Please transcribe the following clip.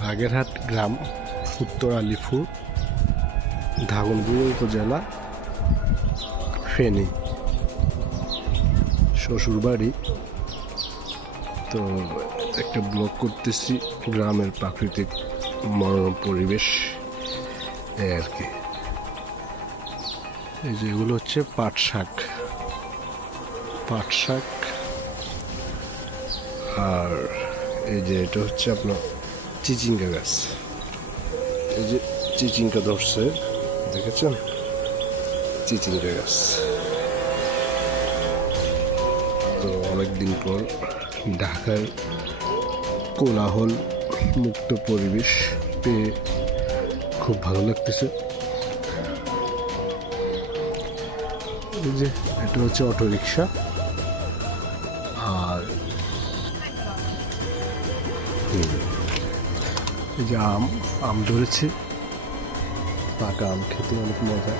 বাগেরহাট গ্রাম, উত্তর আলিপুর, ধাগনবুড়ি উপজেলা, ফেনী, শ্বশুরবাড়ি। তো একটা ব্লগ করতেছি গ্রামের প্রাকৃতিক মনোরম পরিবেশ, এই আর কি। এই যে এগুলো হচ্ছে পাট শাক, আর এই যে এটা হচ্ছে আপনার চিচিঙ্গা গাছ। এই যে চিচিঙ্গা ধরছে, দেখেছেন? চিচিঙ্গা গাছ। তো অনেকদিন পর ঢাকার কোলাহল মুক্ত পরিবেশ পেয়ে খুব ভালো লাগতেছে। এই যে এটা হচ্ছে অটোরিকশা, আর এই যে আম ধরেছে, পাকা আম খেতে অনেক মজা।